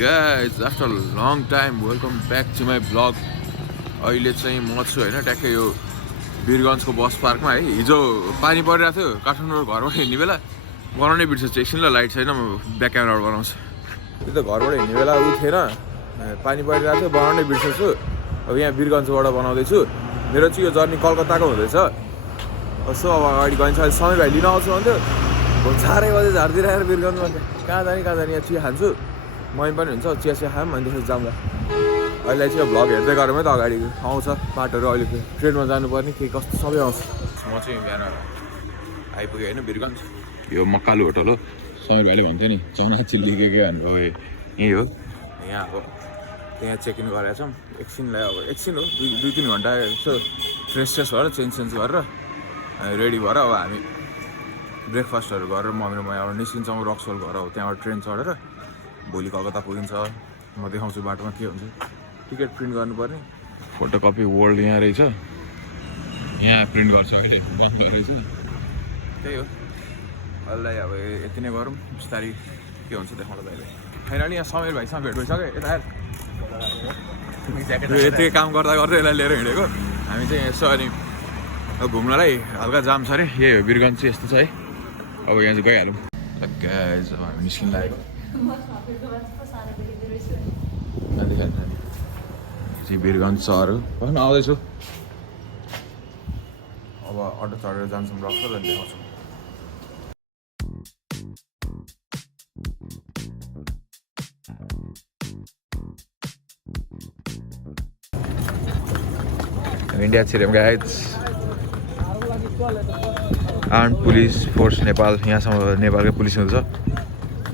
guys, after a long time welcome back to my vlog. अहिले चाहिँ म छु हैन ट्याक्कै यो वीरगन्जको बस पार्कमा है। हिजो पानी परिरहेको थियो काठमाडौँ घरबाट हिँड्ने बेला बनाउनै बिर्सेछु एकछिन ल लाइट छैन म ब्याक क्यामेराबाट बनाउँछु। त्यो त घरबाट हिँड्ने बेला उ थिएन पानी परिरहेको थियो बनाउनै बिर्सेछु। अब यहाँ वीरगन्जबाट बनाउँदैछु। मेरो चाहिँ यो जर्नी कलकत्ताको हुँदैछ। यसो अब अगाडि गइन्छ समय भाइ लिन आउँछु भन्थ्यो 4 बजे झारतिर आएर वीरगन्जमा कहाँ जाने यहाँ चिया खान्छु मै पनि हुन्छ चिया खाम अनि त्यसपछि जाउँला। अहिले चाहिँ भ्लग हेर्दै गरौँ है त अगाडि आउँछ बाटोहरू अहिले ट्रेनमा जानुपर्ने के कस्तो सबै आउँछ। म चाहिँ बिहान आइपुगेँ होइन वीरगन्ज यो मक्कालु होटल हो। समीर भाइले भन्थ्यो नि चना चिल्ली के भनेर हो यहीँ हो। यहाँ अब त्यहाँ चेक इन गरेका छौँ एकछिनलाई अब एकछिन हो 2-3 घन्टा यसो फ्रेस भएर चेन्ज गरेर रेडी भएर अब हामी ब्रेकफास्टहरू गरेर मम्मी र म यहाँ निस्किन्छौँ रक्सोल घर हो त्यहाँबाट ट्रेन चढेर भोलि कलकत्ता पुगिन्छ। म देखाउँछु बाटोमा के हुन्छ। टिकट प्रिन्ट गर्नुपर्ने फोटोकपी वर्ल्ड यहाँ रहेछ यहाँ प्रिन्ट गर्छ अहिले बन्द रहेछ त्यही हो। अहिले अब यति नै गरौँ बिस्तारै के हुन्छ देखाउँदा अहिले फाइनली यहाँ समीर भाइसँग भेट भइसक्यो यता यति काम गर्दा गर्दै यसलाई लिएर हिँडेको हामी चाहिँ यसो अनि घुम्नलाई हल्का जाम छ अरे यही हो वीरगन्ज चाहिँ यस्तो छ है। अब यहाँ चाहिँ गइहालौँ गाइस अब हामी निस्किन लागेको वीरगन्ज सहर हो भन्न आउँदैछु। अब अटो चढेर जान्छौँ रक्सोल अनि देखाउँछौँ। इन्डिया छिर्यौँ guys armed police force Nepal यहाँसम्म नेपालकै पुलिस हुन्छ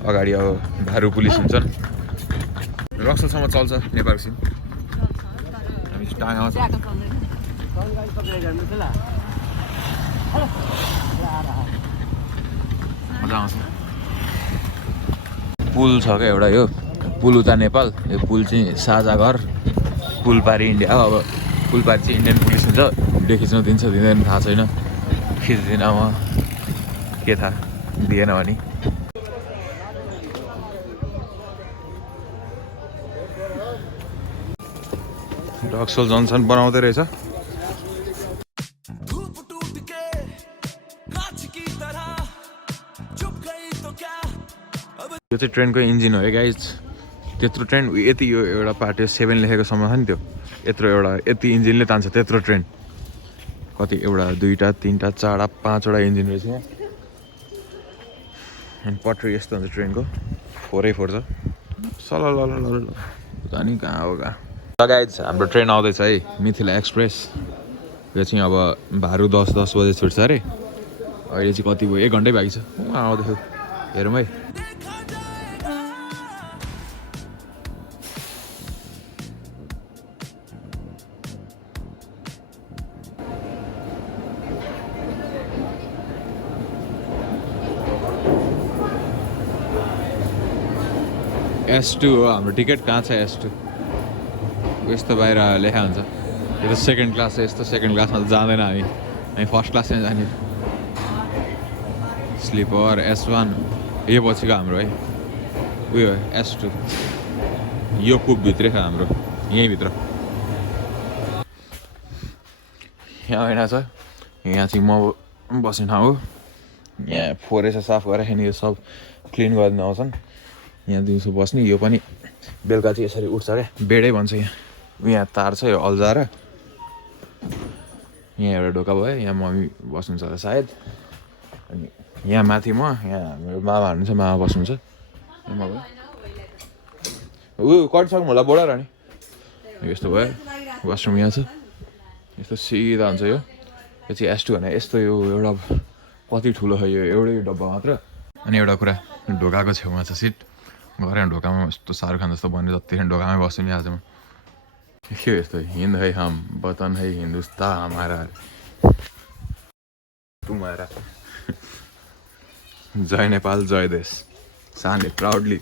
अगाडि अब भारू पुलिस हुन्छन् रक्सलसम्म चल्छ नेपालको सिम हामी टाढामा छ मजा आउँछ। पुल छ क्या एउटा यो पुल उता नेपाल यो पुल चाहिँ साझाघर पुलपारी इन्डिया हो। अब पुलपारी चाहिँ इन्डियन पुलिस हुन्छ भिडियो खिच्न दिन्छ दिँदैन थाहा छैन खिच्दिनँ म के थाहा दिएन भने। रक्सोल जङ्सन बनाउँदै रहेछ। यो चाहिँ ट्रेनको इन्जिन हो है गाइज। त्यत्रो ट्रेन यति यो एउटा पार्ट यो 7 लेखेको सम्म छ नि त्यो यत्रो एउटा यति इन्जिनले तान्छ त्यत्रो ट्रेन कति एउटा 2टा 3टा 4टा 5वटा इन्जिन रहेछ यहाँ। अनि पटरी यस्तो हुन्छ ट्रेनको 4x4 छ सल जाने कहाँ हो कहाँ। गाइज हाम्रो ट्रेन आउँदैछ है मिथिला एक्सप्रेस। यो चाहिँ अब भारू 10 बजे छुट्छ अरे अहिले चाहिँ कति भयो 1 घन्टै बाँकी छ आउँदैछु हेरौँ है। S2 हो हाम्रो टिकट कहाँ छ S2 यस्तो बाहिर लेखा हुन्छ। यो त सेकेन्ड क्लास छ यस्तो सेकेन्ड क्लासमा त जाँदैन हामी फर्स्ट क्लासमा जाने। स्लिपर S1 यो पछिको हाम्रो है उयो S2 यो कुपभित्रै छ हाम्रो यहीँभित्र यहाँ होइन छ यहाँ चाहिँ म बस्ने ठाउँ हो। यहाँ फोरेछ साफ गरेर यो सब क्लिन गरिदिनु आउँछन्। यहाँ दिउँसो बस्ने यो पनि बेलुका चाहिँ यसरी उठ्छ क्या बेडै भन्छ यहाँ तार छ यो अल्झाएर यहाँ एउटा ढोका भयो यहाँ मम्मी बस्नुहुन्छ होला सायद अनि यहाँ माथि म यहाँ हाम्रो मामा हुनुहुन्छ मामा बस्नुहुन्छ ऊ कटिसक्नु होला बोडा रानी यस्तो भयो वासरुम यहाँ छ यस्तो सिधा हुन्छ यो चाहिँ S2 भने यस्तो यो एउटा कति ठुलो छ यो एउटै डब्बा मात्र। अनि एउटा कुरा ढोकाको छेउमा छ सिट गएर ढोकामा यस्तो शाहरुख खान जस्तो बन्यो जतिखेर ढोकामै बस्छु नि आज म के हो यस्तो हिन्द है हम वतन है हिन्दुस्तान हमारा तुम्हारा जय नेपाल जय देश सानले प्राउडली।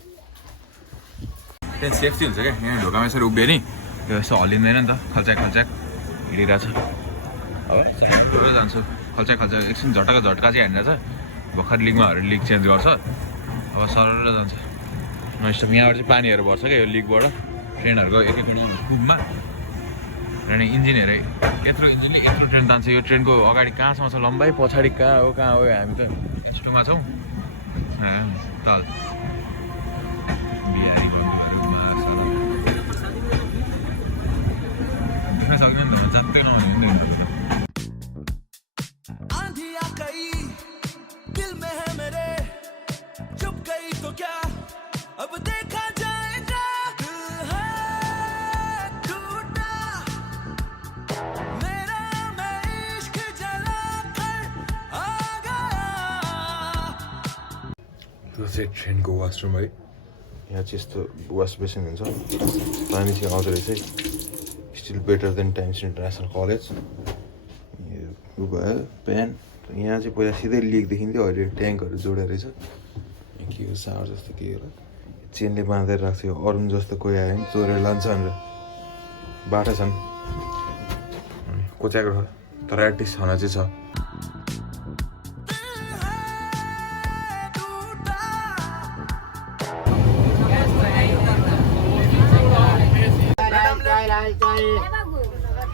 त्यहाँ सेफ्टी हुन्छ क्या यहाँ ढोकामा यसरी उभियो नि त्यो यस्तो हल्लिँदैन नि त खल्च्याक हिँडिरहेछ अब जान्छु खल्च्याक एकछिन झट्का चाहिँ हानिरहेछ भर्खर लिगमा लिग चेन्ज गर्छ अब सरर जान्छ ननस्टप यहाँबाट चाहिँ पानीहरू भर्छ क्या यो लिकबाट ट्रेनहरूको एक एकवटा कुपमा र इन्जिन हेरे यत्रो इन्जिनले यत्रो ट्रेन तान्छ यो ट्रेनको अगाडि कहाँसम्म छ लम्बाइ पछाडि कहाँ हो हामी त S2मा छौँ तल सक्दैन जात्तै नहुने त्यो चाहिँ ट्रेनको वासरुम है यहाँ चाहिँ यस्तो वास बेसिन हुन्छ पानी चाहिँ आउँदो रहेछ still better than times international college यो भयो प्यान यहाँ चाहिँ पहिला सिधै लिक देखिन्थ्यो अहिले ट्याङ्कहरू जोडेर रहेछ के हो सावर जस्तो के होला चेनले बाँधेर राख्छ यो अरुण जस्तो कोही आयो भने चोरेर लान्छ भनेर बाटो छन् कोच्याएको छ तर एटलिस्ट छन चाहिँ छ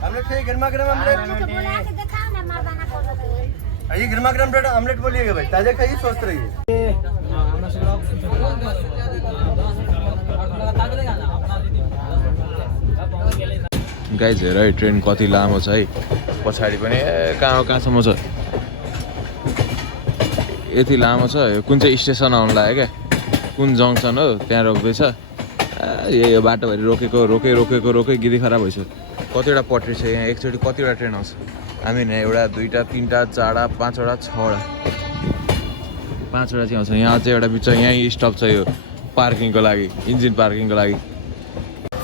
आमलेट चाहिए गर्मा गर्म आमलेट आइए गर्मा गर्म ब्रेड आमलेट बोलिएगा भाई ताजा खाइए स्वस्थ रहिए गाइज हेर है ट्रेन कति लामो छ है पछाडि पनि कहाँसम्म छ यति लामो छ कुन चाहिँ स्टेसन आउनु लाग्यो क्या कुन जङ्सन हो त्यहाँ रोक्दैछ यो बाटोभरि रोके गिदी खराब भइसक्यो कतिवटा पटरी छ यहाँ एकचोटि कतिवटा ट्रेन आउँछ हामी यहाँ एउटा दुईवटा तिनवटा चारवटा पाँचवटा छवटा पाँचवटा चाहिँ आउँछ यहाँ चाहिँ एउटा बिच यहीँ स्टप छ यो पार्किङको लागि इन्जिन पार्किङको लागि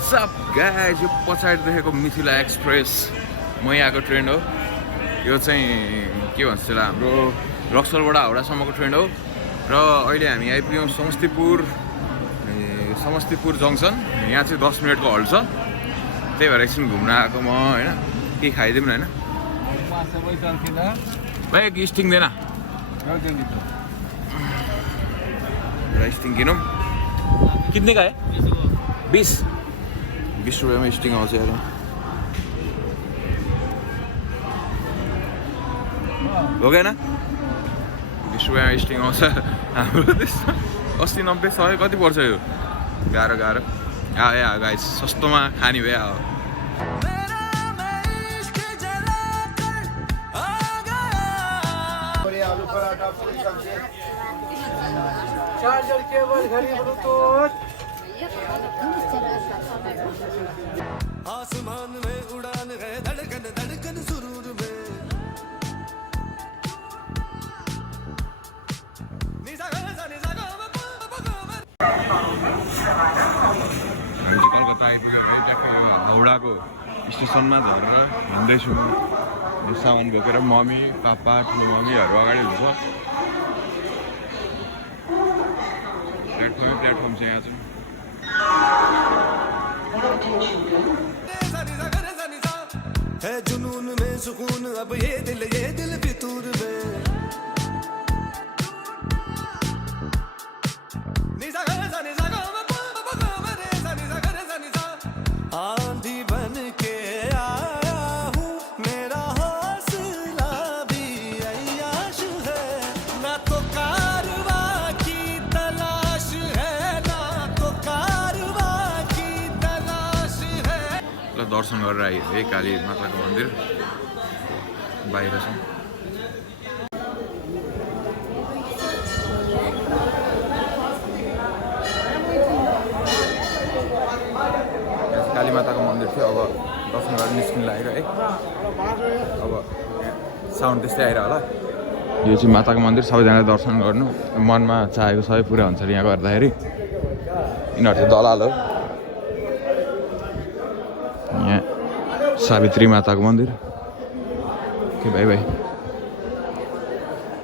सब गाइज यो पछाडि देखेको मिथिला एक्सप्रेस म यहाँको ट्रेन हो यो चाहिँ के भन्छ त्यसलाई हाम्रो रक्सलबाट हाउडासम्मको ट्रेन हो र अहिले हामी आइपुग्यौँ समस्तीपुर जङ्सन यहाँ चाहिँ 10 मिनटको हल्ट छ त्यही भएर एकछिन घुम्न आएको म होइन केही खाइदिउँ न होइन भाइ स्टिङ दिएन स्टिङ किनौँ किन्ने का है 20 रुपियाँमा स्टिङ आउँछ यार हो गएन 20 रुपियाँमा स्टिङ आउँछ हाम्रो त्यस्तो 80 90 100 कति पर्छ यो गाह्रो गाइस सस्तोमा खाने भए हो चार्जर केबल घड़ी ब्लूटूथ आसमान में उड़ान है धड़कन सुरूर में कलकत्ता आइपुग्यो हाउडाको स्टेसनमा झरेर हिँड्दैछु सामान बोकेर मम्मी पापा ठुलो मम्मीहरू अगाडि हुन्छ प्लेटफर्म चाहिँ यहाँ चाहिँ है जुनून में सुकून अब ये दिल फितूर में आंधी बन के आया हूँ मेरा हौसला भी अय्याश है ना तो कारवा की तलाश है ना तो कारवा की तलाश है ल दर्शन गरेर आयो है काली माताको मन्दिर बाहिर छ काली माताको मन्दिर थियो अब दर्शन गरेर निस्किनु लागेको है अब साउन्ड त्यस्तै आएर होला यो चाहिँ माताको मन्दिर सबैजनाले दर्शन गर्नु मनमा चाहेको सबै पुरा हुन्छ यहाँ गर्दाखेरि यिनीहरू चाहिँ दलाल हो यहाँ सावित्री माताको मन्दिर के भाइ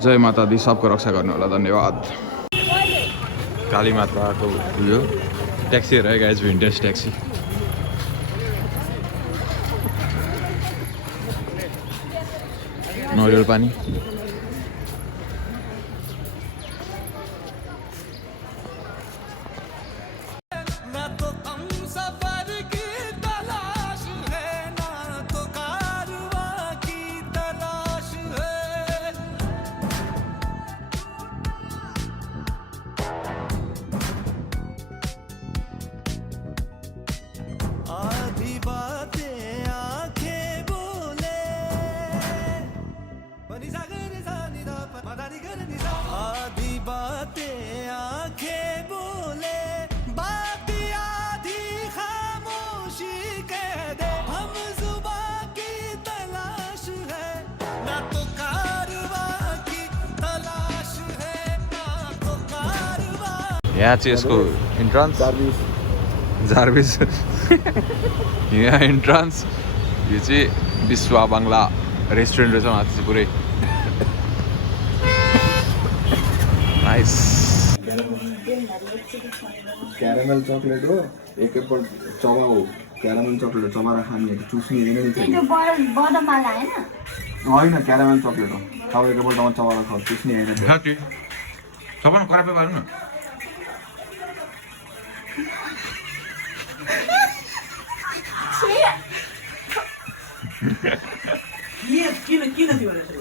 जय माता दी सबको रक्षा गर्नु होला धन्यवाद काली माताको उयो ट्याक्सी हेर गाइज भिन्टेज ट्याक्सी नरिवल पानी यहाँ चाहिँ यसको इन्ट्रान्स जार्भिस यहाँ इन्ट्रान्स यो चाहिँ विश्व बङ्गला रेस्टुरेन्ट रहेछ माथि चाहिँ पुरै नाइस क्यारामेल चकलेट हो एकैपल्ट चबाउ क्यारामेल चकलेट चबाएर खाने चुस्ने होइन क्यारामेल चकलेट हो तपाईँ एकैपल्टमा चबाएर खाऊ चुस्ने होइन सबैमा करापे पार्नु न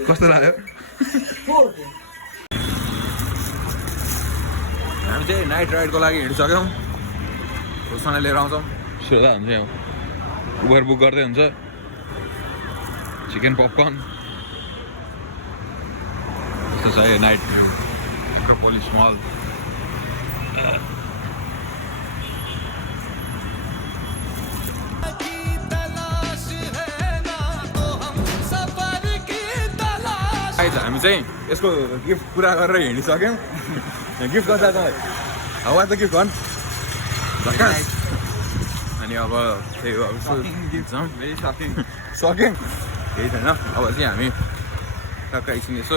कस्तो लाग्यो हामी चाहिँ नाइट राइडको लागि हिँडिसक्यौँ उससँग लिएर आउँछौँ सुधा हुन्छ यहाँ उबर बुक गर्दै हुन्छ चिकन पपकर्न यस्तो छ यो नाइट भ्यू पोलिस मल हामी चाहिँ यसको गिफ्ट पुरा गरेर हिँडिसक्यौँ गिफ्ट गर्दा त हाउ त गिफ्ट भन् अनि अब त्यही हो अब सक्यौँ केही छैन अब चाहिँ हामी टक्क एकछिन यसो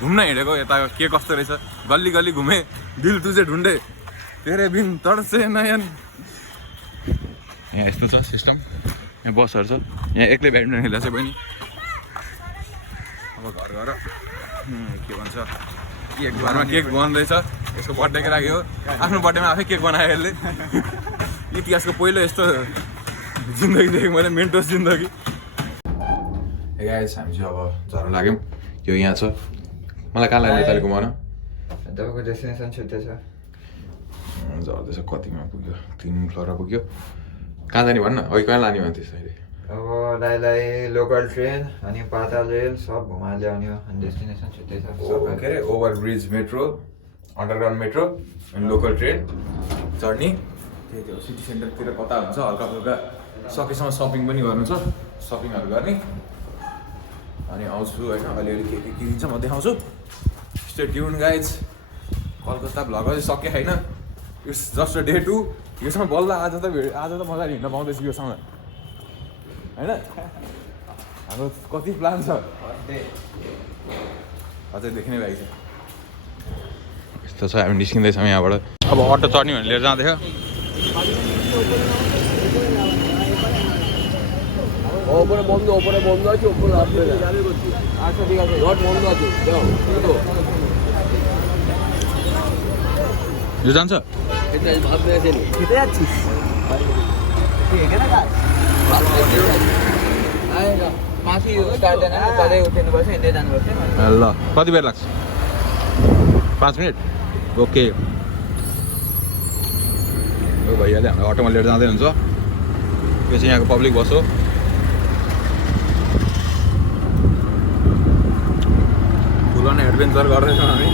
घुम्न हिँडेको यता के कस्तो रहेछ गल्ली गल्ली घुमेँ दिल तुझे ढुन्डे तेरे बिन तड्से नयन यहाँ यस्तो छ सिस्टम यहाँ बसहरू छ यहाँ एक्लै ब्याडमिन्टन खेल्दा चाहिँ पनि अब घर गएर के भन्छ केक घरमा केक बन्दैछ यसको बर्थडेको लागि हो आफ्नो बर्थडेमा आफै केक बनायो यसले इतिहासको पहिलो यस्तो जिन्दगी देखेँ मैले मेन्टोस जिन्दगी गाइस हामी चाहिँ अब झर्न लाग्यौँ यो यहाँ छ मलाई कहाँ लाग्ने तपाईँले घुमाउन तपाईँको डेस्टिनेसन छुट्टै छ झर्दैछ कतिमा पुग्यो 3 फ्लोरमा पुग्यो कहाँ जाने भन्न अहिले कहाँ लाने भने त्यसरी अब दाइलाई लोकल ट्रेन अनि पाताल रेल सब घुमाएर ल्याउने हो अनि डेस्टिनेसन छुट्टै छ के अरे over bridge metro underground metro अनि लोकल ट्रेन चढ्ने त्यही त्यो सिटी सेन्टरतिर कता हुन्छ हल्का फुल्का सकेसम्म सपिङ पनि गर्नु छ सपिङहरू गर्ने अनि आउँछु होइन अलिअलि के किनिन्छ म देखाउँछु stay tune guys Calcutta vlog चाहिँ सके छैन इट्स जस्ट डे 2 योसँग बल्ल आज त मजाले हिँड्न पाउँदैछु योसँग होइन हाम्रो कति प्लान छ अझै देख्ने बाइक छ यस्तो छ हामी निस्किँदैछौँ यहाँबाट अब अटो चढ्ने भनेर लिएर जाँदैछ ওপরে বন্ধ আছে উপরে আসবে না আচ্ছা ঠিক আছে রড বন্ধ আছে দাও यो जान्छ এটা ভাবতে আছে নি খেতে যাচ্ছিস এখানে কাজ आएगा माथि गार्डन है तलै उठ्नुपर्छ हिँड्दै जानुपर्छ ल कति बेर लाग्छ 5 मिनट ओके यो भैयाले हाम्रो अटोमा लिएर जाँदै हुन्छ यो चाहिँ यहाँको पब्लिक बस हो फुल एडभेन्चर गर्दैछौँ हामी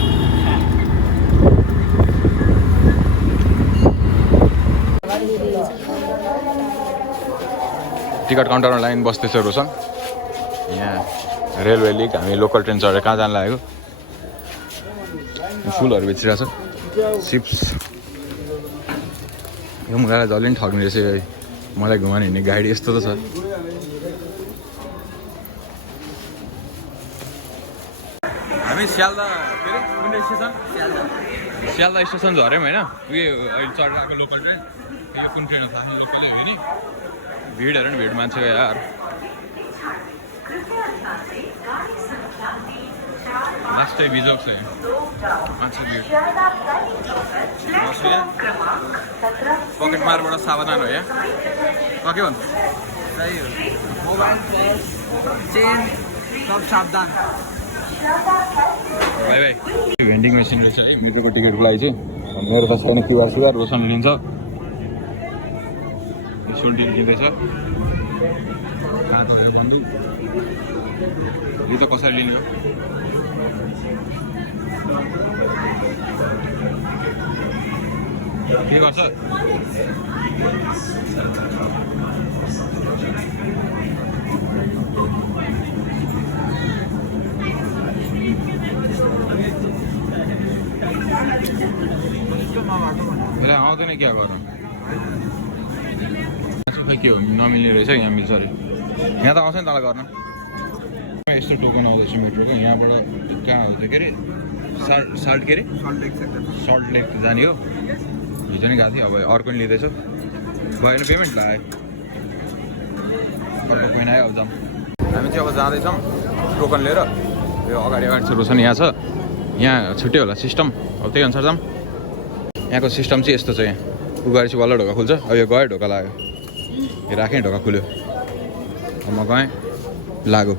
टिकट काउन्टरमा लाइन बस्दैछ रोशन यहाँ रेलवे लिग हामी लोकल ट्रेन चढेर कहाँ जान लागेको फुलहरू बेचिरहेको छ चिप्स यो मुलालाई जसले पनि ठग्ने रहेछ मलाई घुमाउने हिँड्ने गाडी यस्तो त छ हामी स्याल्दा के अरे कुन स्टेसन स्याल्दा स्टेसन झऱ्यौँ होइन उयो अहिले चढेर आएको लोकल ट्रेन यो कुन ट्रेन हो थाहा छैन लोकलै हो नि भिडहरू नि भिड मान्छेको यार लास्टै बिजोग छ मान्छे भिड पकेट मारबाट सावधान हो यहाँ के भन्छ सही हो मोबाइल चेन सब सावधान भाइ भाइ भेन्डिङ मेसिन रहेछ है मिटरको टिकटको लागि चाहिँ मेरो त छैन क्युआर सुआर रोशन लिन्छ सोल्टिन किन्दैछ कहाँ त यो बन्दुक यो त कसरी लिने हो के गर्छ अहिले आउँदैन क्या गर्नु खै के हो नमिल्ने रहेछ यहाँ मिल्छ अरे यहाँ त आउँछ नि तल गर्न यस्तो टोकन आउँदैछ मेट्रोको यहाँबाट कहाँ हो त्यो के अरे साल्ट के अरे सल्ट लेक जाने हो हिजो नि गएको थिएँ अब अर्को नि लिँदैछु भएन पेमेन्ट लाग्यो अर्को कोइन आयो अब जाउँ हामी चाहिँ अब जाँदैछौँ टोकन लिएर यो अगाडि छ रोशन यहाँ छ यहाँ छुट्टै होला सिस्टम अब त्यही अनुसार जाऊँ यहाँको सिस्टम चाहिँ यस्तो छ यहाँ उगाएर चाहिँ बल्ल ढोका खुल्छ अब यो गयो ढोका लाग्यो यो राखेँ ढोका खुल्यो अब म गएँ लाग्यो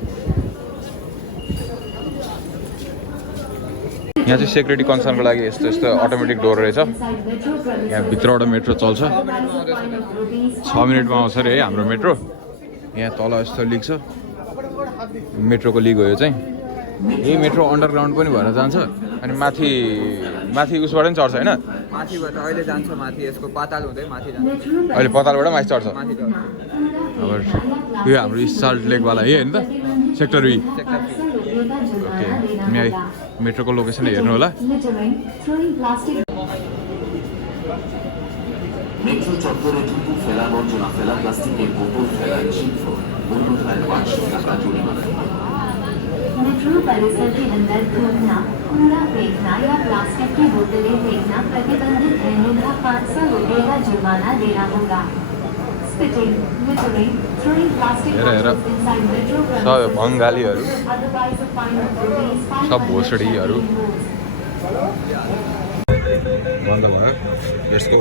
यहाँ चाहिँ सेक्युरिटी कन्सर्नको लागि यस्तो यस्तो अटोमेटिक डोर रहेछ यहाँ भित्रबाट मेट्रो चल्छ 6 मिनटमा आउँछ अरे है हाम्रो मेट्रो यहाँ तल यस्तो लिक छ मेट्रोको लिक हो यो चाहिँ यही मेट्रो अन्डरग्राउन्ड पनि भएर जान्छ अनि माथि उसबाट पनि चढ्छ होइन माथिबाट अहिले जान्छ माथि यसको पाताल हुँदै माथि जान्छ अहिले पतालबाट माथि चढ्छ माथि अब यो हाम्रो साल्ट लेकवाला यही होइन त सेक्टर बी ओके यहाँ मेट्रोको लोकेसन हेर्नु होला মেট্রো চত্বরে থুতু ফেলা বর্জনা ফেলা প্লাস্টিকের বোতল ফেলা নিষিদ্ধ অন্যথায় 500 টাকা জরিমানা मेट्रो परिसर के अंदर थूकना कूड़ा फेंकना या प्लास्टिक की बोतलें फेंकना प्रतिबंधित है जिनका 500 रुपये का जुर्माना देना होगा spitting littering throwing plastic bottles inside metro सब बङ्गालीहरू otherwise a fine of rupees सब भोसडीहरू बन्द भयो यसको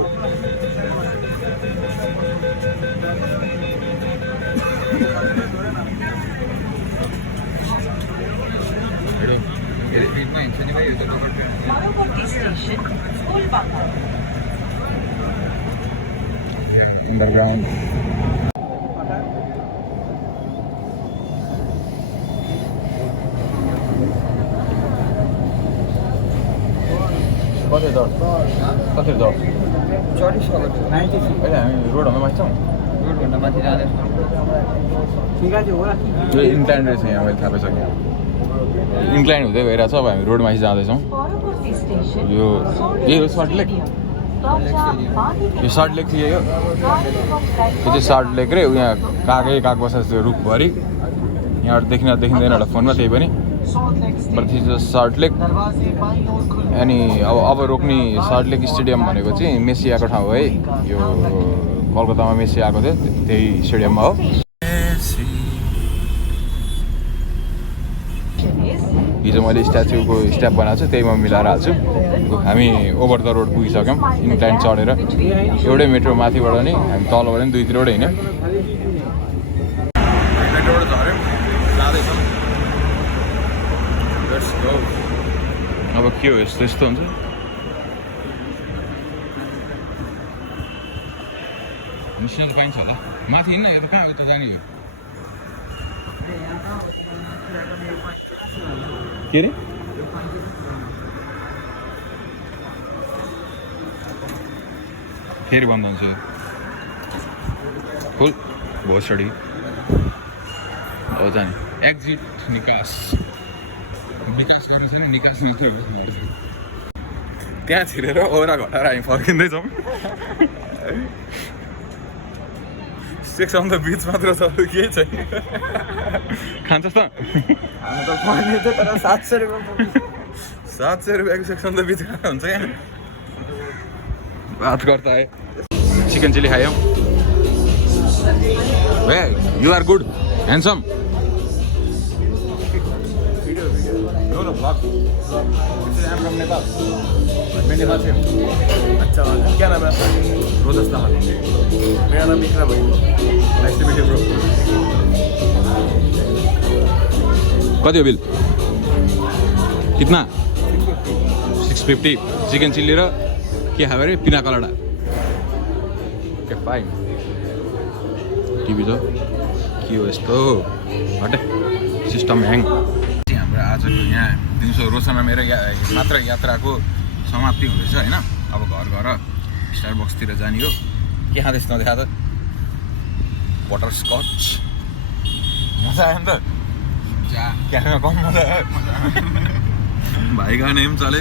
underground कति दर चढिसक्यो 90 फिट होइन हामी रोडभन्दा माथि छौँ रोडभन्दा माथि जाँदैछ यो इन्क्लाइन रहेछ यहाँ मैले थाहा पाइसकेँ इन्क्लाइन हुँदै भइरहेछ अब हामी रोड माथि जाँदैछौँ यो यही हो सल्ट लेक यो सल्ट लेक चाहिँ यही हो यो चाहिँ सल्ट लेक रे यहाँ काग बस्छ त्यो रुखभरि यहाँबाट देखिँदैन एउटा फोनमा त्यही पनि बट सल्ट लेक अनि अब रोक्ने सल्ट लेक स्टेडियम भनेको चाहिँ मेसी आएको ठाउँ हो है यो कलकत्तामा मेसी आएको थियो त्यही स्टेडियममा हो हिजो मैले स्ट्याचुको स्ट्याप बनाएको छु त्यहीमा मिलाएर हाल्छु हामी ओभर द रोड पुगिसक्यौँ इन्क्लाइन चढेर एउटै मेट्रो माथिबाट नि हामी तलबाट नि दुईतिरबाट हिँड्यौँ मेट्रोबाट झऱ्यौँ जाँदैछौँ अब के हो यस्तो हुन्छ निस्किन त पाइन्छ होला माथि हिँड्न यो त कहाँ उता जाने हो के अरे फेरि बन्द हुन्छ यो फुल भोसडी अब जाने एक्जिट निकास विकास गर्नु छैन निकास मात्रै बस्नुपर्छ त्यहाँ छिरेर ओरा घटाएर हामी फर्किँदैछौँ सेक्स अन द बिच मात्र छ केही छैन खान्छस् त हामी त पर्ने थियो तर 700 रुपैयाँ 700 रुपियाँको सेक्स अन द बिच कहाँ हुन्छ यहाँ बात गर्दा है चिकन चिल्ली खायौँ hey you are good handsome Nepal Nepal से अच्छा क्या नाम है आपका रोजस दाहाल मेरा नाम इकरा भाई nice to meet you bro कति हो बिल कितना 650 चिकन चिल्ली र के खायो अरे पिना कलाडा ओके फाइन टिभी छ के हो यस्तो हटे सिस्टम ह्याङ हाम्रो आजको यहाँ दिउँसो रोशनमा मेरो मात्र यात्राको समाप्ति हुँदैछ होइन अब घर स्टारबक्सतिर जाने हो के खाँदैछ नदेखा त बटर स्कच मजा आयो नि त क्याफेमा कम मजा आयो भाइ गाने पनि चले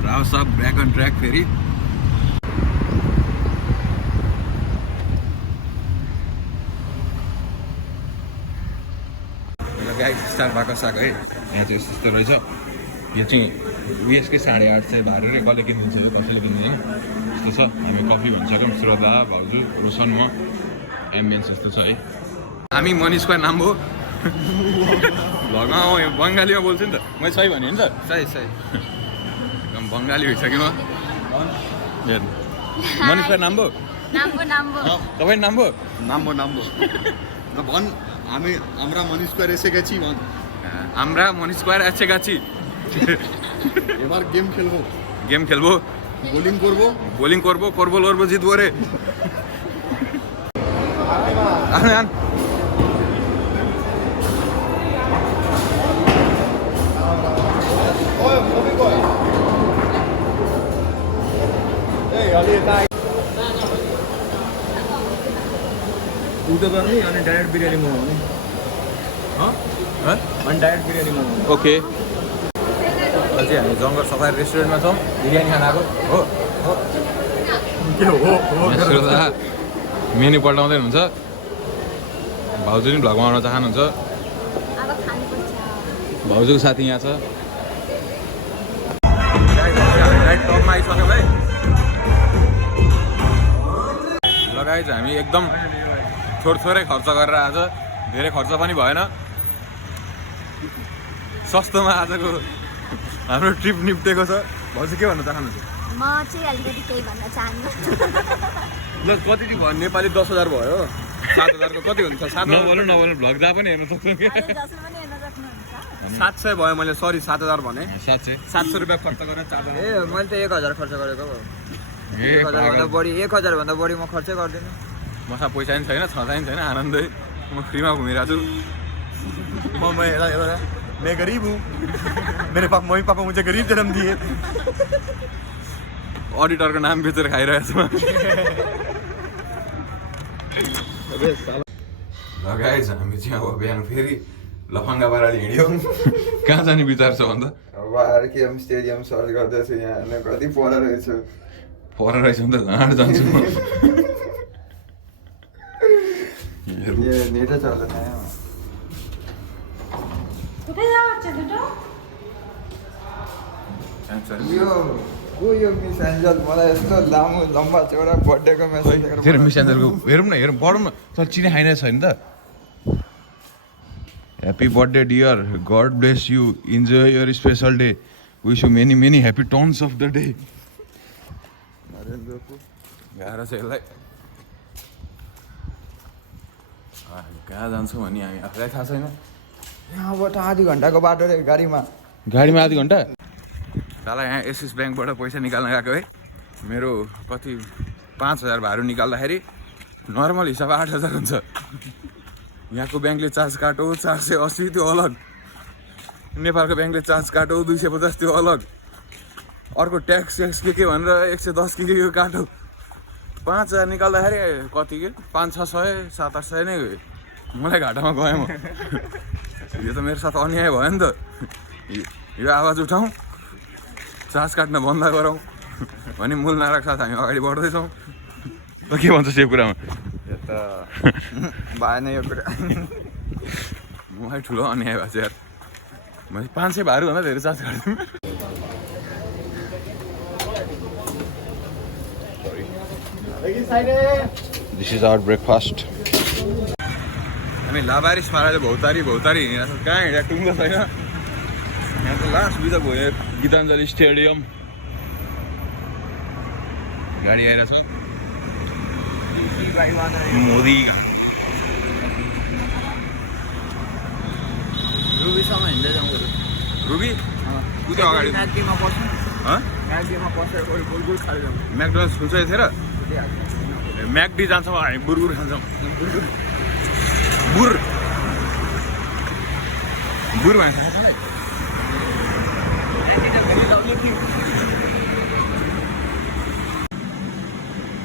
र राव साहब ब्याक अन ट्र्याक फेरि गाइस स्टार बाकस आएको है यहाँ चाहिँ यस्तो रहेछ यो चाहिँ उयसकै 850 भारे रे कसले किन्नुहुन्छ यो कसैले किन्दैन यस्तो छ हामी कफी भनिसक्यौँ श्रद्धा भाउजू रोशन म एम्बियन्स यस्तो छ है हामी मनिषको नाम हो भगवान यो बङ्गालीमा बोल्छु नि त मैले सही भने नि त सही एकदम बङ्गाली भइसक्यो म हेर्नु मनिषको नाम हो तपाईँ नाम हो नाम्बो त भन् हामी हाम्रा मनिष स्क्वायर एसेका छि भन् আমরা মনীষ স্কয়ার আছে গাছি এবার গেম খেলবো বোলিং করবো লড়বো জিতবো রে আন उठो गर्ने अनि डाइरेक्ट बिरयानी मोमो नि अनि डाइरेक्ट बिरयानी मोमो ओके अहिले चाहिँ हामी जङ्गल सफारी रेस्टुरेन्टमा छौँ बिरयानी खान आएको हो के हो मेन्यु पल्टाउँदै हुनुहुन्छ भाउजू पनि भ्लग बनाउन चाहनुहुन्छ भाउजूको साथी यहाँ छ टपमा आइसक्यौँ है लगाइ चाहिँ हामी एकदम थोरै खर्च गरेर आज धेरै खर्च पनि भएन सस्तोमा आजको हाम्रो ट्रिप निप्टेको छ भाउजू के भन्न चाहनुहुन्छ म चाहिँ अलिकति केही भन्न चाहन्छु ल कति भन्नु नेपाली 10,000 भयो 7,000 को कति हुन्छ 7 नबोल्नु भ्लग जहाँ पनि हेर्न सक्छौँ कि 700 भयो मैले सरी 7,000 भने 700 रुपियाँ खर्च गरेर 4,000 ए मैले त 1,000 खर्च गरेको 1,000 भन्दा बढी म खर्चै गर्दिनँ मसँग पैसा पनि छैन छँदा पनि छैन आनन्दै म फ्रीमा घुमिरहेको छु मैं गरीब हूँ मेरे मम्मी पापा मुझे गरीब जन्म दिए अडिटरको नाम बेचेर खाइरहेको छु गाइस हामी चाहिँ अब बिहान फेरि लफङ्गा पाराले हिँड्यौँ कहाँ जाने विचार छ भन्दा अब आरकेएम स्टेडियम सर्च गर्दैछु यहाँ कति पर रहेछ नि त झाँड जान्छु म ये नेटै चल्दैन यहाँ यो मिस एन्जल मलाई यस्तो लामो लम्बा चौडा बर्थडेको मेसेज तेरो मिस एन्जलको हेरौँ न पढौँ न तर चिने खाइन छैन त happy birthday dear God bless you enjoy your special day wish you many many happy turns of the day गाह्रो छ यसलाई कहाँ जान्छौँ भने हामी आफूलाई थाहा छैन यहाँबाट आधी घन्टाको बाटो रे गाडीमा आधी घन्टा दादा यहाँ एसएस ब्याङ्कबाट पैसा निकाल्न गएको है मेरो कति 5,000 भारू निकाल्दाखेरि नर्मल हिसाब 8,000 हुन्छ यहाँको ब्याङ्कले चार्ज काटो 480 त्यो अलग नेपालको ब्याङ्कले चार्ज काटो 250 त्यो अलग अर्को ट्याक्स के भनेर 110 के काटो 5,000 निकाल्दाखेरि कति के 500-600 700 नै गयो मलाई घाटामा गएँ म यो त मेरो साथ अन्याय भयो नि त यो आवाज उठाउँ चार्ज काट्न बन्द गरौँ भने मूल नारायण साथ हामी अगाडि बढ्दैछौँ त के भन्छस् यो कुरामा यो त भएन यो कुरा मलाई ठुलो अन्याय भएको छ यार मैले 500 भारू भन्दा धेरै चार्ज काट्छु दिस इज आवर ब्रेकफास्ट हामी लाबारिस पाराले भौतारी हिँडेको छौँ कहाँ हिँडेको टुङ्गो छैन यहाँ त लास्ट बिदा भयो गीताञ्जली स्टेडियम गाडी आइरहेको छ मोदी रुबीसँग हिँड्दै जाउँ रुबी कुद्यो अगाडि म्याग्दीमा पस्नु हँ म्याग्दीमा पसेर बुलबुल खाएर जाउँ म्याकडोनल्ड्स खुल्छ यतिखेर म्याकडी जान्छौँ हामी बुर्बुर खान्छौँ बुर भन्छ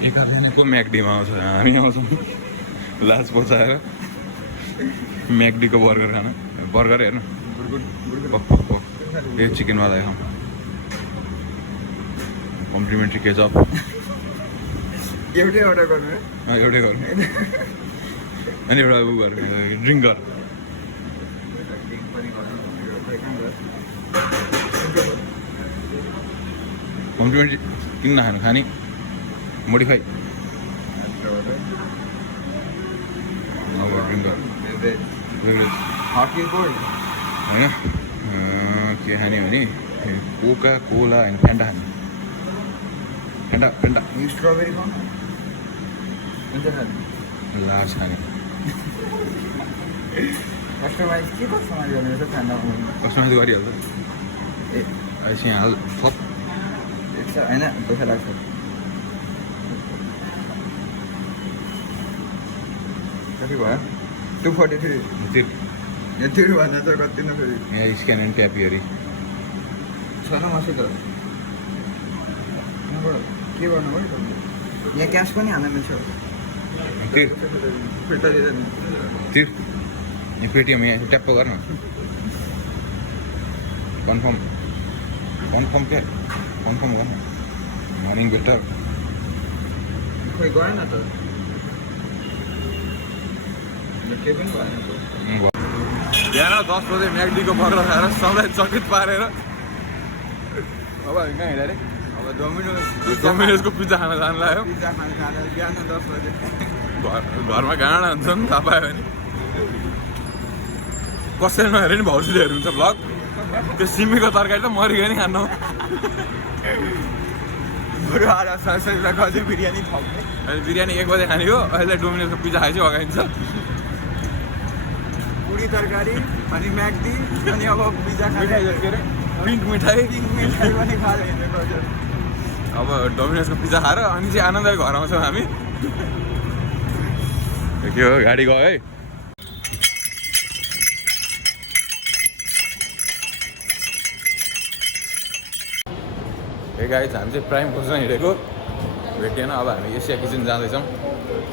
एकाको म्याकडीमा आउँछ हामी आउँछौँ लाज बचाएर म्याकडीको बर्गर खान बर्गर हेर्नु यो चिकनवाला खाउँ कम्प्लिमेन्ट्री केचप एउटै अर्डर गर्नु एउटै गरौँ अनि एउटा उ गरौँ ड्रिङ्क गर कम्प्लिमेन्ट्री किन नखानु खाने मोडिफाई ड्रिङ्क गर होइन के खाने भने कोका कोला एन्ड फ्यान्टा खाने फ्यान्टा फ्यान्टा स्ट्रबेरी खानु लास्ट खाने कस्टमाइज के कस्टमाइज गर्नु रहेछ खाना कस्टमाइज गरिहाल्छ ए अहिले यहाँ हाल थप होइन दुःख लाग्छ कति भयो 243 यति भन्दा त कति न फेरि यहाँ स्क्यान एन्ड ट्याप हेरी छैन मसित के गर्नु भयो यहाँ क्यास पनि हाल्न मिल्छ तिर फिर्ता दिँदैन तिर यो पेटिएम यहाँ ट्याप गर न कन्फर्म क्या कन्फर्म गर न मर्निङ बेटर खोइ गएन त केही पनि भएन त बिहान 10 बजे म्यागडीको बर्गर खाएर सबलाई चकित पारेर अब हामी कहाँ हिँड्यो अरे अब डोमिनोज डोमिनोजको पिज्जा खान जानु लाग्यो पिज्जा खानु खाँदा बिहान 10 बजे घरमा गाँडा हुन्छ नि थाहा पायो भने कसैमा हेऱ्यो नि भाउजूले हेर्नुहुन्छ भ्लग त्यो सिमीको तरकारी त मरिगयो नि खानु बरु आधा सरसरीलाई गजब बिरयानी थप्ने अहिले बिरयानी 1 बजे खाने हो अहिले डोमिनोजको पिज्जा खाइसक्यो अगाइन्छ पुरी तरकारी अनि म्यागडी अनि अब पिज्जा मिठाई खाने के अरे पिङ्क मिठाई मिठाई पनि खाएर हिँडेको हजुर अब डोमिनोजको पिज्जा खाएर अनि चाहिँ आनन्दले घर आउँछौँ हामी के हो गाडी गयो है गाइज हामी चाहिँ प्राइम खोज्न हिँडेको भेटिएन अब हामी एसिया किचन जाँदैछौँ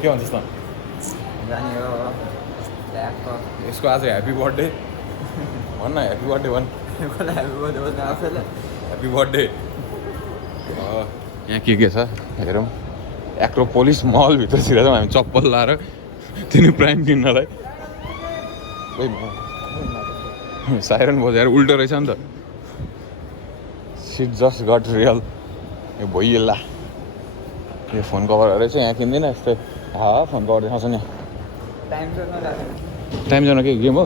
के भन्छस् त जाने हो यसको आज ह्याप्पी बर्थडे भन्न ह्याप्पी बर्थडे भन् ह्याप्पी बर्थडे यहाँ के छ हेरौँ एक्रोपोलिस मलभित्र छिरेछौँ हामी चप्पल लाएर तिनी प्राइम किन्नलाई साइरन बजाएर उल्टो रहेछ नि त सिट जस्ट गट रियल यो भइएला यो फोन कभरहरू चाहिँ यहाँ किन्दैन यस्तै फोन कभर देखाउँछ नि टाइम जोन के गेम हो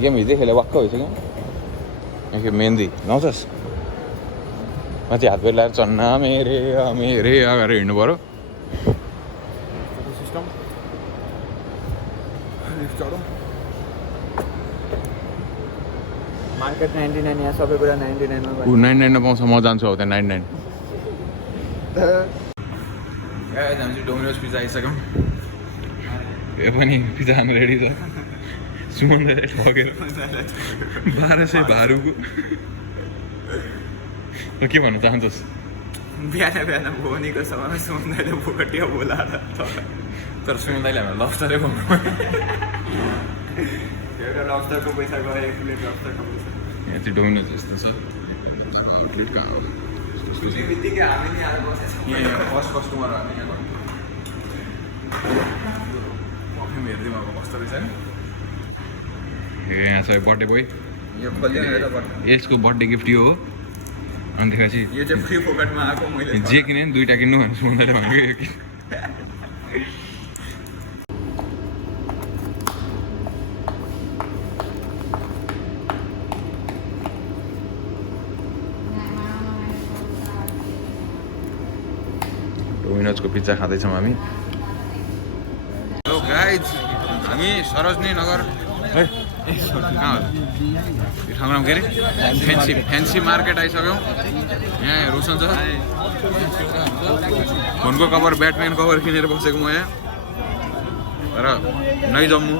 गेम हिजै खेले वाक्क भइसक्यो यहाँ के मेहन्दी लाउँछस् माथि हात लाएर चन्ना मेरे अगाडि हिँड्नु पऱ्यो सिस्टम मार्केट 99 यहाँ सबै कुरा 99 मा 99 पाउँछ म जान्छु अब त्यहाँ 99 हामी चाहिँ डोमिनोज पिज्जा आइसक्यौँ यो पनि पिज्जा खानु रेडी छ सुमनलाई ठगेर 1200 भारूको के भन्न चाहन्छस् बिहान भोनीको समयमा सुन्दैले भोकटिया बोलाएर तर सुमनदाइले हामीलाई लफ्टरै भन्नु एउटा लब्स्टरको पैसा गयो 1 प्लेट लब्स्टरको पैसा यहाँ चाहिँ डोमिनोज यस्तो छ प्लेट कहाँ हो बित्तिकै हामी नि आएर बसेछौँ यहाँ फर्स्ट कस्टमर हामी यहाँ पर्फ्युम हेर्दै भएको कस्तो रहेछ नि यहाँ छ बर्थडे बोय यो खोल्यो हेर बट यसको बर्थडे गिफ्ट यो हो अनि त्यसपछि यो चाहिँ फ्री फोकटमा आएको मैले जे किने नि 2टा किन्नु भनेर सुन्दै भनेको डोमिनोजको पिज्जा खाँदैछौँ हामी हेलो गाइज हामी सरोजनी नगर कहाँ हो यो ठाउँको नाम के अरे फ्यान्सी मार्केट आइसक्यौँ यहाँ रोशन छ फोनको कभर ब्याटम्यान कभर किनेर बसेको म यहाँ तर नै जम्मू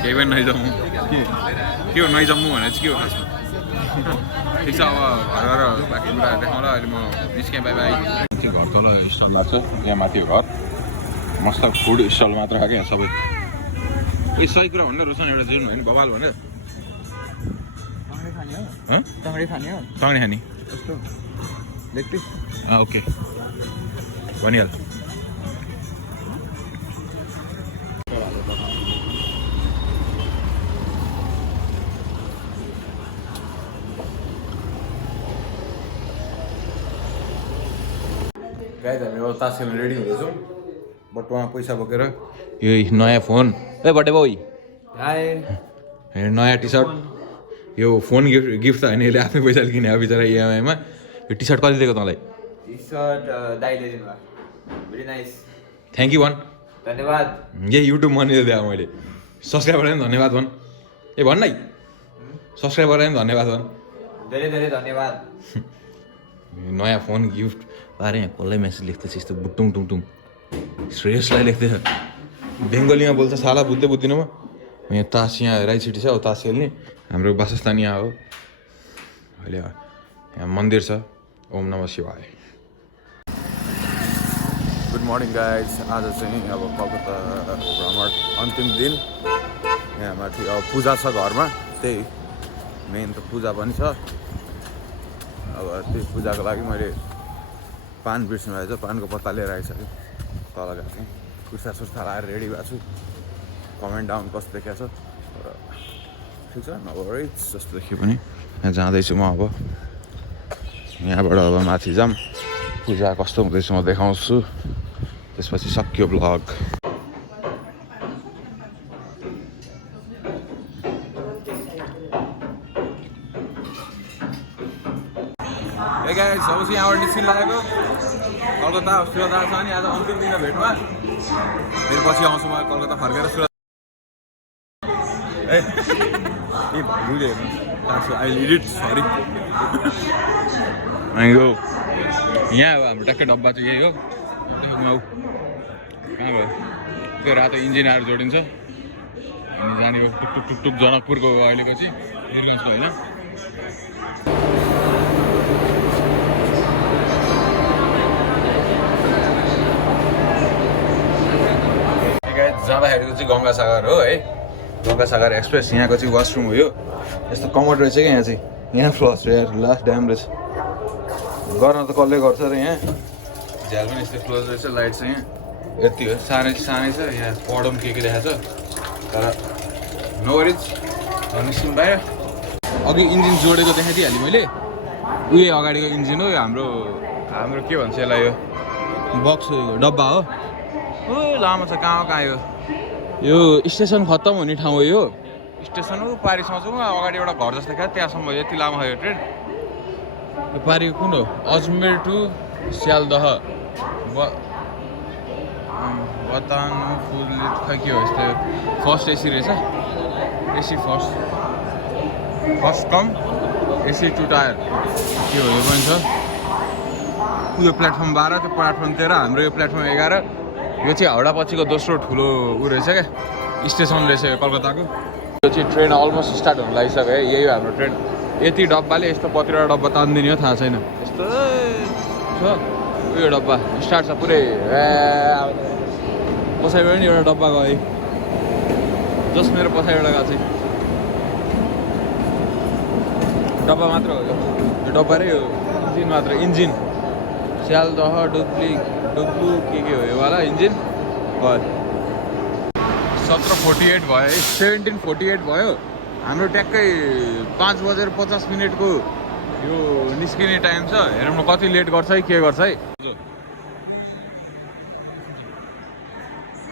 केही पनि नै जम्मू के हो नै जम्मू भने चाहिँ के हो खासमा ठिक छ अब घर बाँकी कुरा देखाउँला अहिले म निस्केँ बाई बाई घर तल स्टल लाग्छ यहाँ माथि हो घर मस्त फुड स्टल मात्र खाएको यहाँ सबै उयो सही कुरा भन्दा रोशन एउटा जुन होइन बबाल भने तँगडी खाने हो सँगै तँगडी खाने हो खाने कस्तो लेग पिस ओके भनिहाल गाइज हामी अब तास खेल्न रेडी हुँदैछौँ बटुवामा पैसा बोकेर यो नयाँ फोन ए बर्थडे बोय नयाँ टी सर्ट यो फोन गिफ्ट त होइन यसले आफ्नै पैसाले किने बिचरा इएमआईमा यो टी सर्ट कति दिएको तँलाई टी-सर्ट दाइले दिनुभयो भेरी नाइस थ्याङ्क यू भन धन्यवाद यही युट्युब मनीले दिएँ मैले सब्सक्राइबरलाई पनि धन्यवाद भन ए भन् है सब्सक्राइबरलाई पनि धन्यवाद भन धेरै धेरै धन्यवाद नयाँ फोन गिफ्ट अरे यहाँ कसलाई मेसेज लेख्दैछ यस्तो बुटुङ टुङटुङ श्रेयसलाई लेख्दैछ बेङ्गलीमा बोल्छ साला बुझ्दै बुझ्दिनँ म यहाँ तास यहाँ राई सिटी छ अब तास खेल्ने हाम्रो वासस्थान यहाँ हो अहिले यहाँ मन्दिर छ ओम नमः शिवाय गुड मर्निङ गाइज आज चाहिँ अब कलकत्ता भ्रमण अन्तिम दिन यहाँ माथि अब पूजा छ घरमा त्यही मेन त पूजा पनि छ अब त्यही पूजाको लागि मैले पान बिर्सिनु भएछ पानको पत्ता लिएर आइसक्यो तल गएको थिएँ कुर्ता सुर्ता लगाएर रेडी भएको छु कमेन्ट डाउन कस्तो देखाएको छ तर ठिक छ नभए जस्तो देखियो पनि यहाँ जाँदैछु म अब यहाँबाट अब माथि जाऊँ पूजा कस्तो हुँदैछ म देखाउँछु त्यसपछि सक्यो ब्लग गाइस अब चाहिँ यहाँबाट निस्किन लागेको कलकत्ता सुरत छ नि आज अन्तिम दिन भेटमा फेरि पछि आउँछु म कलकत्ता फर्केर सुरत आई एडिट सरी यो यहाँ अब हाम्रो ट्याक्कै डब्बा चाहिँ यही हो कहाँ भयो त्यो रातो इन्जिन आएर जोडिन्छ अनि जाने हो टुक टुक टुक टुक जनकपुरको अहिलेको चाहिँ वीरगन्जको होइन जाँदाखेरिको चाहिँ गङ्गासागर हो है गङ्गासागर एक्सप्रेस यहाँको चाहिँ वासरुम हो यो यस्तो कमोड रहेछ क्या यहाँ चाहिँ यहाँ फ्लस यार लास्ट ड्याम रहेछ गर्न त कसले गर्छ र यहाँ झ्याल पनि यस्तो क्लोज रहेछ लाइट चाहिँ यहाँ यति हो सानै सानै छ यहाँ पढौँ के देखाएको छ तर नोरिज निस्किनु बाहिर अघि इन्जिन जोडेको देखाइदिइहालेँ मैले उयो अगाडिको इन्जिन हो यो हाम्रो के भन्छ यसलाई यो बक्स डब्बा हो ओ लामो छ कहाँ यो स्टेसन खत्तम हुने ठाउँ हो यो स्टेसन हो पारिसमा जाउँ अगाडि एउटा घर जस्तो क्या त्यहाँसम्म यति लामो छ यो ट्रेन यो पारिको कुन हो अजमेर टु स्यालदह बताङ फुल खै के हो यस्तो फर्स्ट एसी रहेछ AC first cum AC two tier के हो यो पनि छ यो प्लेटफर्म 12 त्यो प्लेटफर्म 13 हाम्रो यो प्लेटफर्म 11 यो चाहिँ हाउडा पछिको दोस्रो ठुलो ऊ रहेछ क्या स्टेसन रहेछ यो कलकत्ताको यो चाहिँ ट्रेन अलमोस्ट स्टार्ट हुन लागिसक्यो है यही हो हाम्रो ट्रेन यति डब्बाले यस्तो कतिवटा डब्बा तान्दिने हो थाहा छैन यस्तो छ उयो डब्बा स्टार्ट छ पुरै पछाडिबाट नि एउटा डब्बा गयो जस मेरो पछाडिबाट गएको चाहिँ डब्बा मात्र हो यो डब्बा र यो इन्जिन मात्र इन्जिन स्यालदह डुब्लु के हो यो वाला इन्जिन भयो 17:48 भयो 17:48 भयो हाम्रो ट्याक्कै 5:50 को यो निस्किने टाइम छ हेरौँ न कति लेट गर्छ है के गर्छ है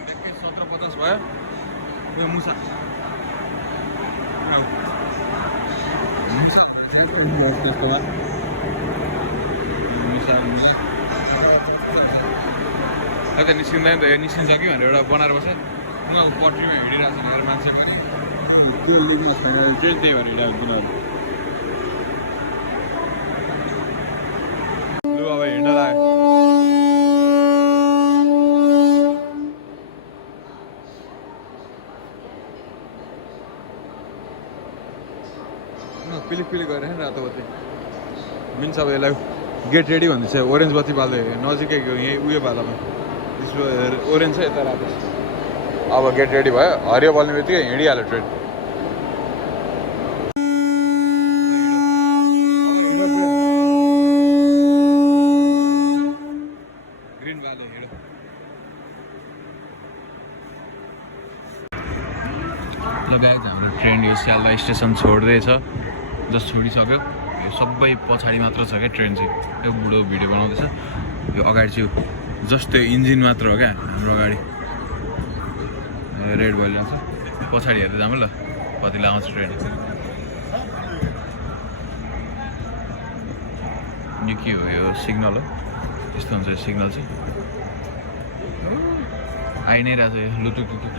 ट्याक्कै 17:50 भयो यो मुसा त निस्किँदा नि त यो निस्किन्छ कि भनेर एउटा बनाएर बस्छ उनीहरूको पट्रीमा हिँडिरहेको छ भनेर मान्छे पनि त्यो लेख्न छैन त्यही भएर हिँडिरहेको उनीहरू लु अब हिँड्न लाग्यो पिलिक पिलिक गरेर रातो बत्ती मिन्छ अब यसलाई गेट रेडी भन्दैछ ओरेन्ज बत्ती बाल्दै नजिकै यहीँ उयो पालामा ओरेन्ज छ यता रातो अब गेट रेडी भयो हरियो बल्ने बित्तिकै हिँडिहाल्यो ट्रेन स्यालदा स्टेसन छोड्दैछ, जस्ट छोडिसक्यो। यो सबै पछाडि मात्र छ क्या ट्रेन चाहिँ। यो बुढो भिडियो बनाउँदैछ। यो अगाडि चाहिँ जस्ट त्यो इन्जिन मात्र हो क्या हाम्रो अगाडि। रेड भइरहेको छ, पछाडि हेर्दै जाऊँ ल कति लाउँछ ट्रेन। यो के हो? यो सिग्नल हो, यस्तो हुन्छ यो सिग्नल चाहिँ। आइ नै रहेछ यो लुटुक लुटुक,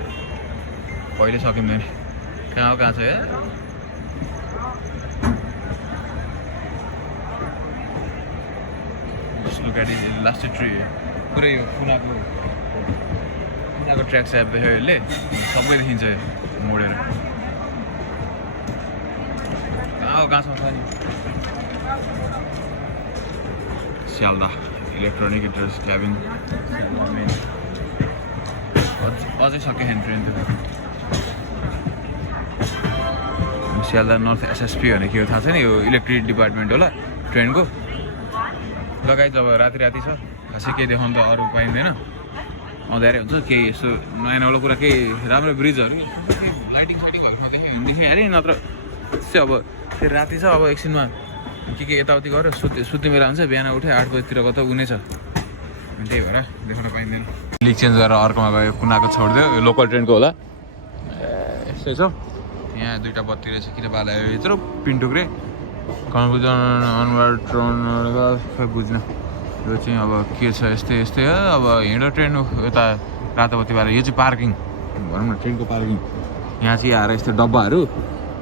कहिले सकिँदैन। कहाँ हो, कहाँ छ या? गाडी लास्ट ट्री पुरै यो कुनाको ट्र्याक स्याप देख्यो यसले, सबै देखिन्छ मोडेर। कहाँ छ नि स्यालदा इलेक्ट्रोनिक इन्ट्रेस्ट क्याबिन। अझै सके छैन ट्रेन त्यो। स्यालदा नर्थ एसएसपी भने के हो थाहा छैन, यो इलेक्ट्रिक डिपार्टमेन्ट होला ट्रेनको। लगाइ जब राति छ, खासै केही देखाउनु त अरू पाइँदैन, अँध्यारै हुन्छ। केही यस्तो नयाँ नौलो कुरा, केही राम्रो ब्रिजहरू लाइटिङ साइटिङ भएको देखियो अरे, नत्र चाहिँ अब फेरि राति छ। अब एकछिनमा के यताउति गरेर सुत्ने बेला हुन्छ, बिहान उठ्यो 8 बजीतिरको त उनी छ, त्यही भएर देखाउन पाइँदैन। लिक चेन्ज गरेर अर्कोमा गयो, कुनाको छोडिदियो। यो लोकल ट्रेनको होला, यस्तै छ। यहाँ दुईवटा बत्ती रहेछ, किन बालायो यत्रो पिन्टुक्रे कन्फ्युजन अनवर्ड ट्रेन खै बुझ्न। यो चाहिँ अब के छ, यस्तै यस्तै हो। अब हिँडो ट्रेन यता रातो बत्ती बालेर, यो चाहिँ पार्किङ भनौँ न, ट्रेनको पार्किङ। यहाँ चाहिँ आएर यस्तो डब्बाहरू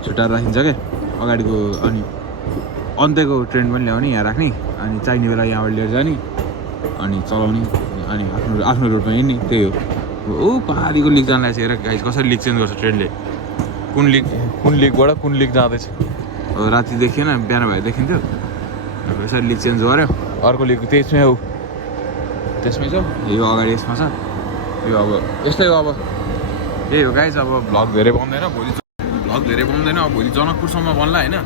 छुट्याएर राखिन्छ क्या अगाडिको, अनि अन्त्यको ट्रेन पनि ल्याउने यहाँ राख्ने, अनि चाहिने बेला यहाँबाट लिएर जाने, अनि चलाउने, अनि आफ्नो रोडमा हिँड्ने। त्यही हो। पहाडीको लिक जान लागेको छ। हेर गाइस कसरी लिक चेन्ज गर्छ ट्रेनले, कुन लिकबाट कुन लिक जाँदैछ। राति देखिएन, बिहान भए देखिन्थ्यो। यसरी लिक चेन्ज गऱ्यो, अर्को लिक त्यसमै हो, त्यसमै छ। यो अगाडि यसमा छ। यो अब यस्तै हो। अब यही हो गाइस। अब भ्लग धेरै पाउँदैन, अब भोलि जनकपुरसम्म बन्ला होइन।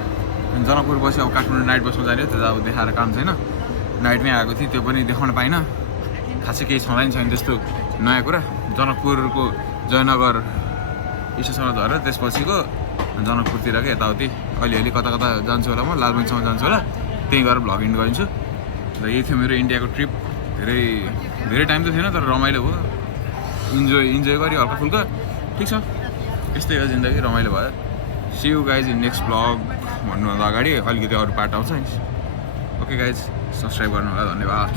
जनकपुर बसी अब काठमाडौँ नाइट बसमा जाने, त्यो अब देखाएर काम छैन। नाइटमै आएको थिएँ, त्यो पनि देखाउन पाइनँ। खासै केही छँदैन छैन त्यस्तो नयाँ कुरा। जनकपुरको जयनगर स्टेसनमा झरेर त्यसपछिको जनकपुरतिरकै यताउति अलिअलि कता कता जान्छु होला, म लालगञ्जसम्म जान्छु होला, त्यहीँ गएर भ्लग इन्ड गरिन्छु। र यही थियो मेरो इन्डियाको ट्रिप। धेरै टाइम त थिएन, तर रमाइलो भयो। इन्जोय गऱ्यो हल्का फुल्का, ठिक छ। यस्तै हो जिन्दगी, रमाइलो भयो। See you guys in next vlog भन्नुभन्दा अगाडि अलिकति अरू पार्ट आउँछ। ओके गाइज, सब्सक्राइब गर्नु होला, धन्यवाद।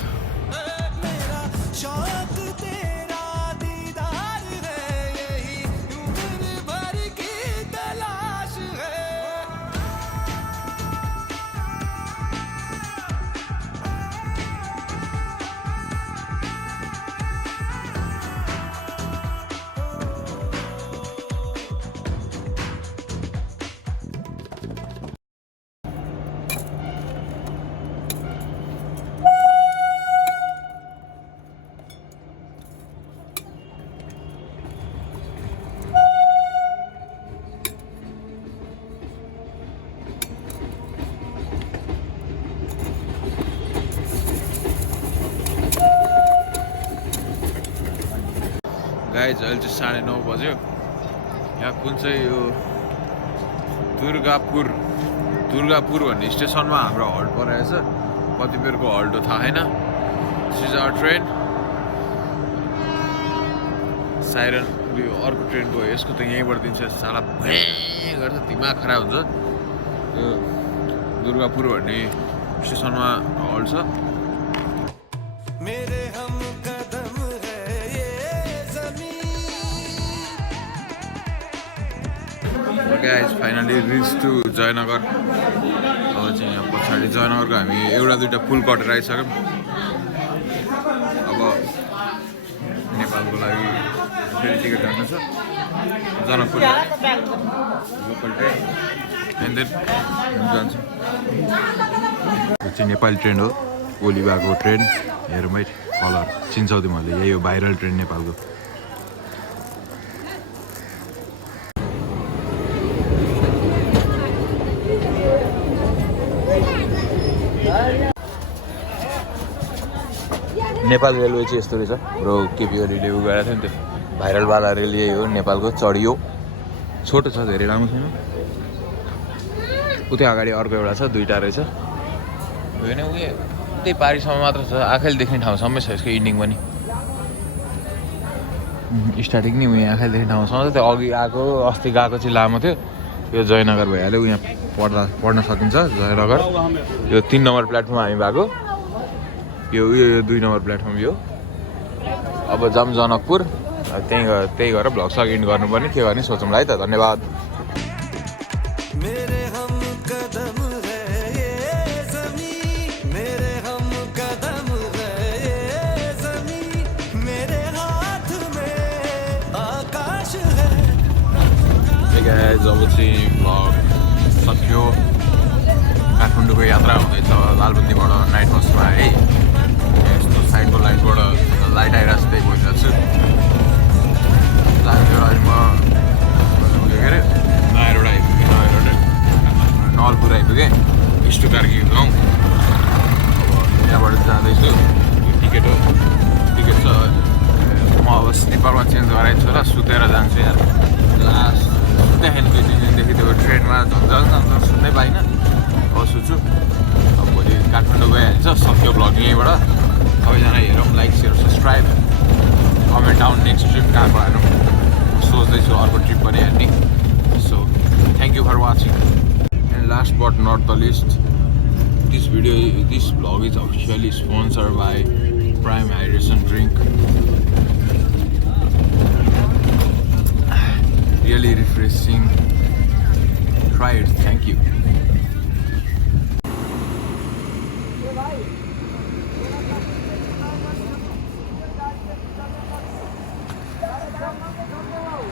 गाइज अहिले चाहिँ 9:30 बज्यो। यहाँ कुन चाहिँ यो दुर्गापुर भन्ने स्टेसनमा हाम्रो हल्ट परेको छ। कति बेरको हल्ट हो थाहा छैन। This is our train. Siren यो अर्को ट्रेनको हो, यसको त यहीँबाट दिन्छ। साला भ्याँ गर्छ, दिमाग खराब हुन्छ। यो दुर्गापुर भन्ने स्टेसनमा हल्ट छ। Guys finally reach to Jaynagar. अब चाहिँ यहाँ पछाडि जयनगरको हामी एउटा दुइटा पुल कटेर आइसक्यौँ। अब नेपालको लागि फेरि टिकट काट्नु छ Janakpur local train, and then जान्छौँ। यो चाहिँ नेपाली ट्रेन हो, ओली भएको ट्रेन। हेरौँ है कलर चिन्छौ तिमीहरूले, यही हो भाइरल ट्रेन नेपालको। नेपाल रेलवे चाहिँ यस्तो रहेछ। हाम्रो केपी ओलीले गएको थियो नि, त्यो भाइरलवाला रेल यही हो नेपालको। चढियो, छोटो छ, धेरै लामो छैन। उतै अगाडि अर्को एउटा छ, दुईवटा रहेछ। होइन उयो त्यही पारिसम्म मात्र छ, आँखाले देख्ने ठाउँसम्मै छ यसको इन्डिङ पनि। स्टार्टिङ नि उयो आँखाले देख्ने ठाउँसम्म छ, त्यो अघि आएको अस्ति गएको चाहिँ लामो थियो। यो जयनगर भइहाल्यो, यहाँ पढ्न सकिन्छ जयनगर। यो 3 नम्बर प्लेटफर्म हामी भएको, यो 2 नम्बर प्लेटफर्म यो। अब जाऊँ जनकपुर, त्यही गएर भ्लग सग इन्ड गर्नुपर्ने, के गर्ने सोचौँला है त। धन्यवाद। जब चाहिँ भ्लग सक्यो, काठमाडौँको यात्रा हुँदैछ लालबन्दीबाट नाइट बसमा है। यस्तो साइडको लाइटबाट लाइट आइरहेको छ, त्यही गइरहेको छु। अहिले म उयो के अरे नहेरबाट आइपुगेँ, नवलपुर आइपुगेँ, स्टुकार्की गाउँ। अब त्यहाँबाट जाँदैछु, टिकट छ। म अब स्लिपरमा चेन्ज गराइदिन्छु र सुतेर जान्छु यार। लास्ट त्यहाँदेखिको दिनदेखि त्यो ट्रेनमा झन्झट सुन्नै पाइनँ, अब सुत्छु। अब भोलि काठमाडौँ गइहाल्छ, सक्यो भ्लग यहीँबाट। सबैजना हेरौँ, like share subscribe, comment down next trip कहाँको हेरौँ। सोच्दैछु अर्को ट्रिप पनि हेर्ने। So thank you for watching. And last but not the list, this vlog is officially sponsored by prime hydration drink. Really refreshing. Try it. Thank you.